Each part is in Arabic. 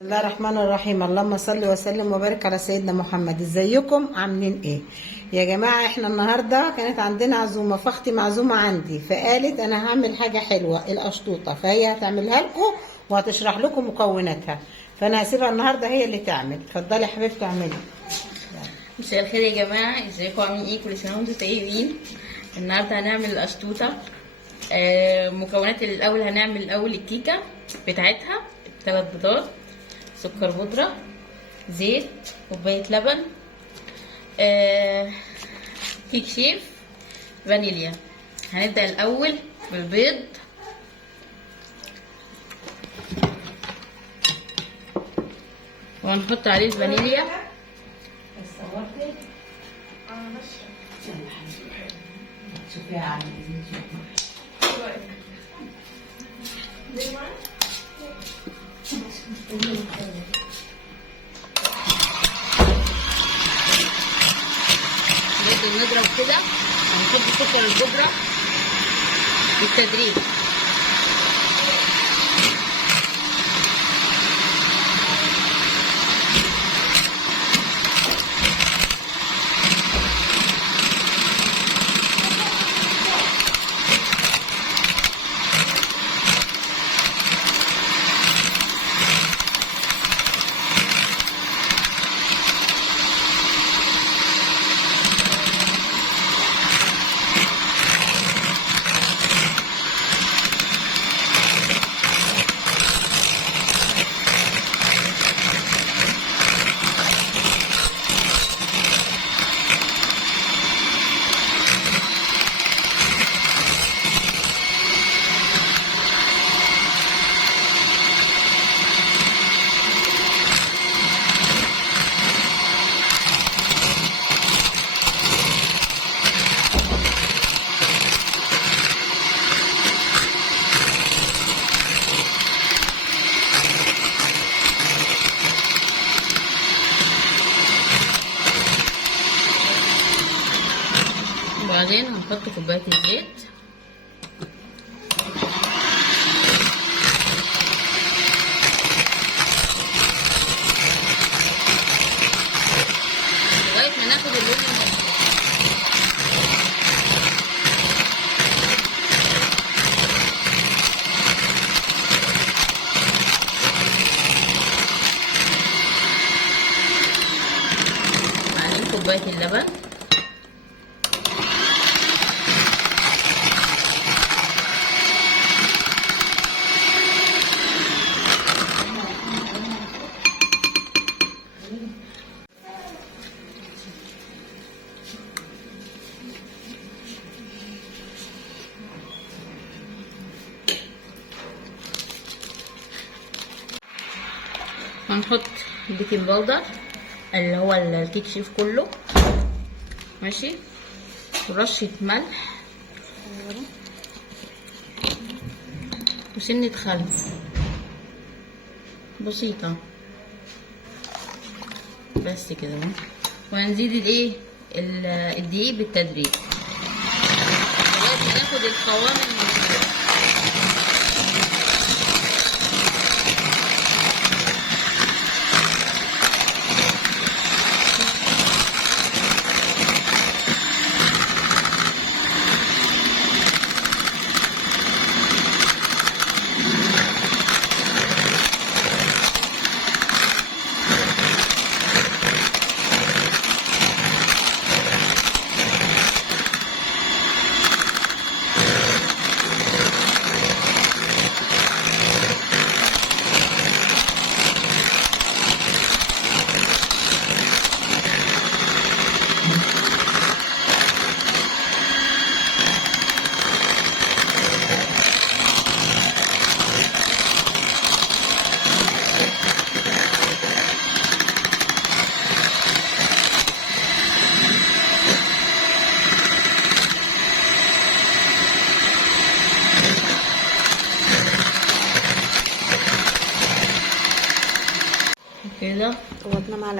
بسم الله الرحمن الرحيم. اللهم صل وسلم وبارك على سيدنا محمد. ازيكم عاملين ايه يا جماعه؟ احنا النهارده كانت عندنا عزومه، فاختي معزومه عندي، فقالت انا هعمل حاجه حلوه القشطوطه، فهي هتعملها لكم وهتشرح لكم مكوناتها، فانا هسيبها النهارده هي اللي تعمل. اتفضلي يا حبيبتي اعملي. مساء الخير يا جماعه، ازيكم عاملين ايه؟ كل سنه وانتم طيبين. النهارده هنعمل القشطوطه. مكونات الاول هنعمل الكيكه بتاعتها 3 بيضات، سكر بودره، زيت، كوبايه لبن، كيك شيف، فانيليا. هنبدا الاول بالبيض. وهنحط عليه الفانيليا. نضرب كده، هنحط سكر البودرة بالتدريج. وبعدين هنحط كوباية الزيت، لغاية ما ناخد اللون المظبوط. بعدين كوباية اللبن، هنحط البيكنج باودر اللي هو الكيك شيف كله، ماشي، ورشة ملح وسنة خل بسيطة بس كده. وهنزيد الدقيق بالتدريج لغاية ما ناخد القوام المظبوط. كده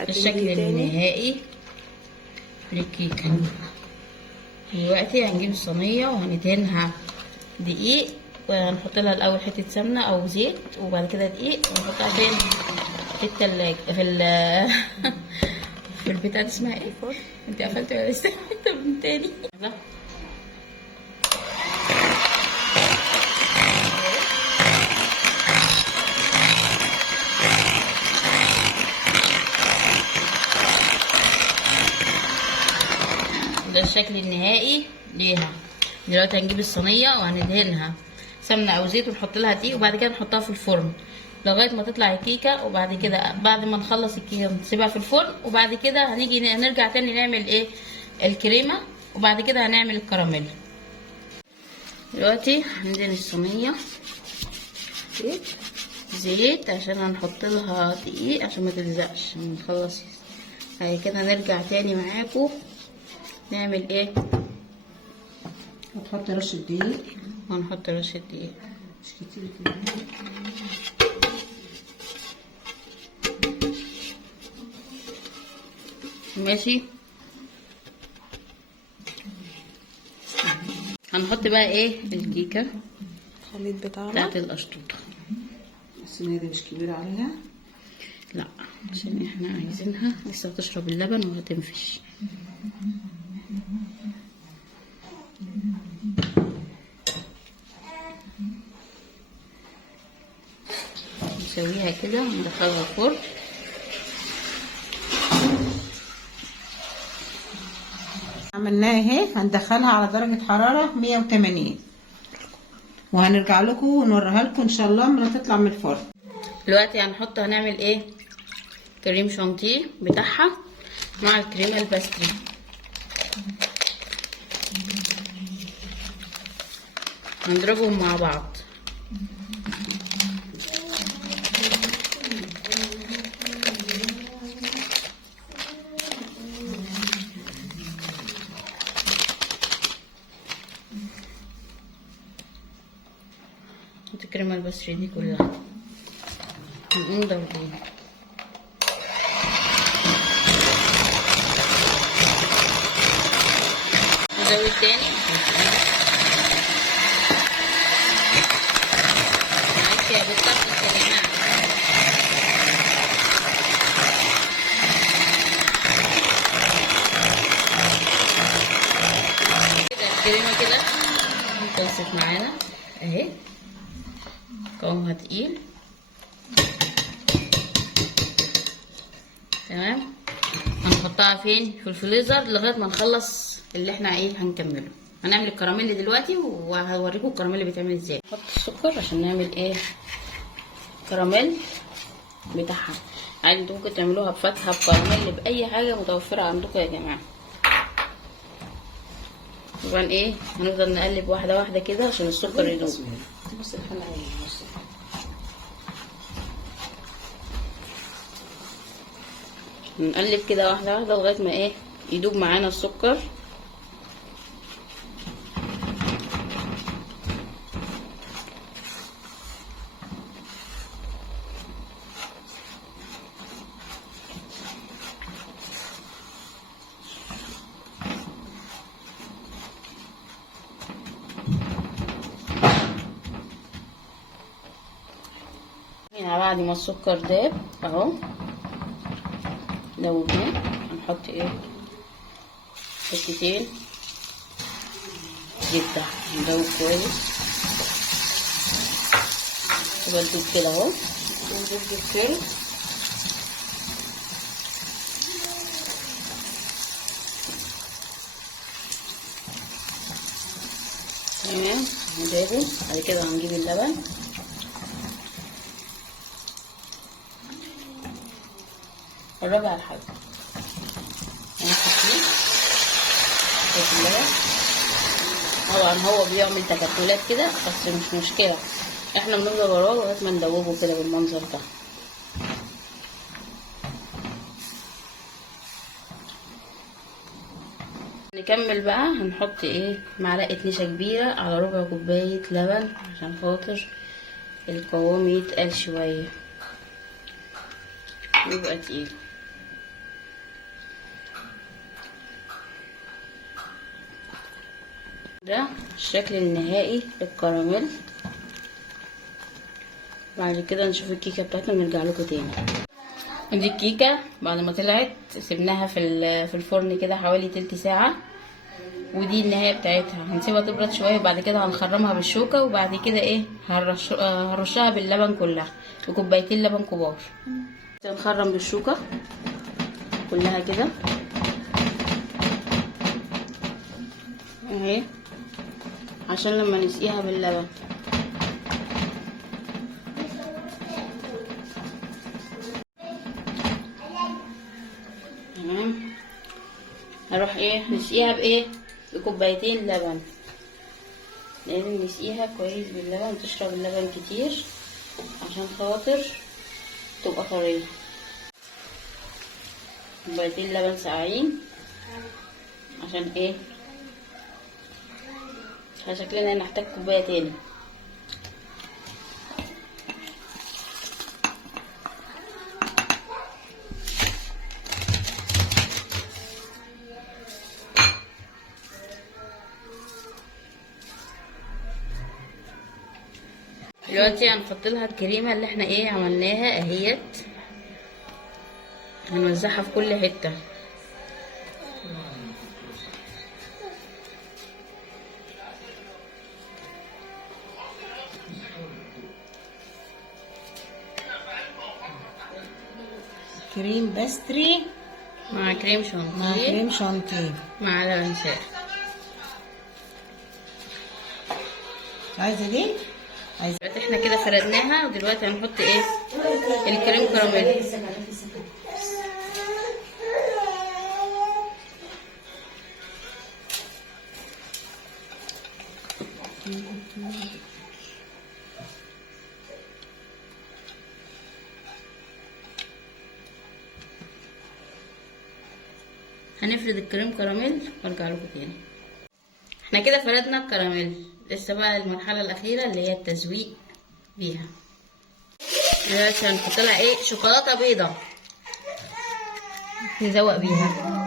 الشكل النهائي للكيكه. دلوقتي هنجيب الصينيه وهندهنها دقيق، وهنحط لها الاول حته سمنه او زيت، وبعد كده دقيق، ونحطها تاني في التلاجة في البتاع دي اسمها ايه؟ انت قفلتي ولا لسه؟ من تاني. لا. ده الشكل النهائي ليها. دلوقتي هنجيب الصينيه وهندهنها سمنه او زيت ونحط لها دقيق، وبعد كده نحطها في الفرن لغايه ما تطلع الكيكه. وبعد كده بعد ما نخلص الكيكه نسيبها في الفرن، وبعد كده هنرجع تاني نعمل ايه؟ الكريمه، وبعد كده هنعمل الكراميل. دلوقتي هندهن الصينيه زيت عشان هنحط لها دقيق عشان ما تلزقش نخلص. بعد كده هنرجع تاني معاكم نعمل ايه؟ هتحط رشه دقيق، وهنحط رشه دقيق مش كتير كده. ماشي. هنحط بقى ايه؟ الكيكه الخليط بتاعنا بتاعت القشطوطه. الصينيه دي مش كبيره عليها، لا عشان احنا عايزينها لسه تشرب اللبن وهتنفش. نسويها كده وندخلها الفرن. عملناها اهي، هندخلها على درجه حراره 180 وهنرجع لكم ونوريها لكم ان شاء الله لما تطلع من الفرن. دلوقتي هنعمل ايه؟ كريم شانتيه بتاعها مع الكريمه الباستري. هنضربهم مع بعض. الكريمه الباستري دي كلها نقوم ضاربين. نزود تاني. معلش يا بطة بتتكلمي. كده الكريمة كده خلصت معانا اهي، قوامها تقيل تمام. هنحطها فين؟ في الفريزر لغايه ما نخلص اللي احنا ايه هنكمله. هنعمل الكراميل دلوقتي وهوريكم الكراميل بيتعمل ازاي. نحط السكر عشان نعمل ايه؟ كراميل بتاعها. عادي انتوا ممكن تعملوها بفاكهه بكراميل باي حاجه متوفره عندكم يا جماعه. طبعا ايه هنفضل نقلب واحده واحده كده عشان السكر يدوب. بص الحله اهي، بص نقلب كده واحده واحده لغايه ما ايه يدوب معانا السكر. هنا بعد ما السكر داب اهو دوبناه، هنحط ايه؟ حتتين زبدة ندوب كويس. يبقى تدوب كده اهو ونجيب كده تمام ندابه. بعد كده هنجيب اللبن الربع الحب هنحط اللبن. طبعا هو بيعمل تكتلات كده بس مش مشكلة، احنا بنفضل وراه لغاية ما ندوبه كده بالمنظر ده. نكمل بقى. هنحط ايه؟ معلقة نشا كبيرة على ربع كوباية لبن عشان خاطر القوام يتقل شوية يبقى تقيل. ده الشكل النهائي للكراميل. بعد كده نشوف الكيكه بتاعتنا ونرجع لكم تاني. ودي الكيكه بعد ما طلعت سيبناها في الفرن كده حوالي تلت ساعه. ودي النهايه بتاعتها. هنسيبها تبرد شويه وبعد كده هنخرمها بالشوكه، وبعد كده ايه هرشها باللبن كلها بكوبايتين لبن كبار. نخرم بالشوكه كلها كده اهي عشان لما نسقيها باللبن. تمام. هروح نسقيها بايه؟ بكوبايتين لبن. لازم نسقيها كويس باللبن، تشرب اللبن كتير عشان خاطر تبقى طريه. كوبايتين لبن ساقعين عشان ايه؟ شكلنا نحتاج كوبايه تاني. دلوقتي هنحط لها الكريمه اللي احنا عملناها اهيت، هنوزعها في كل حته. كريم باستري مع كريم شانتيه مع لبن ساقع. عايزه دي؟ دلوقتي احنا كده فردناها، ودلوقتي هنحط الكريم كراميل. هنفرد الكريم كراميل وارجع لكم تاني. احنا كده فردنا الكراميل، لسه بقى المرحله الاخيره اللي هي التزويق بيها. دلوقتي هنحط لها شوكولاته بيضه نزوق بيها.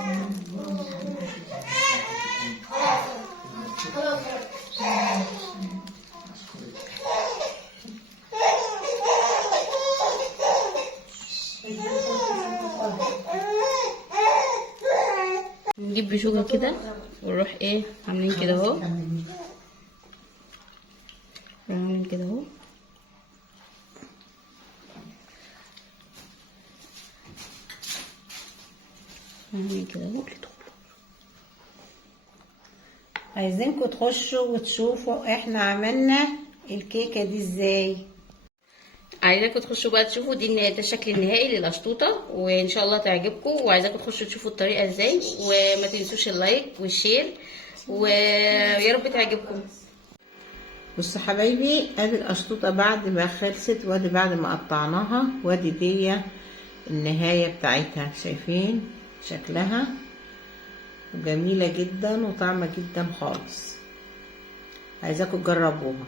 نجيب بشوكة كده ونروح عاملين كده اهو، عاملين كده اهو. عاملين كده اهو. عايزينكم تخشوا وتشوفوا احنا عملنا الكيكه دي ازاي. عايزاكم تخشوا بقى تشوفوا ده الشكل النهائي للقشطوطه، وان شاء الله تعجبكم. وعايزاكم تخشوا تشوفوا الطريقه ازاي، وما تنسوش اللايك والشير، ويا رب تعجبكم. بصوا حبايبي، ادي القشطوطه بعد ما خلصت، وادي بعد ما قطعناها، وادي دي النهايه بتاعتها. شايفين شكلها؟ جميله جدا وطعمه جدا خالص. عايزاكم تجربوها.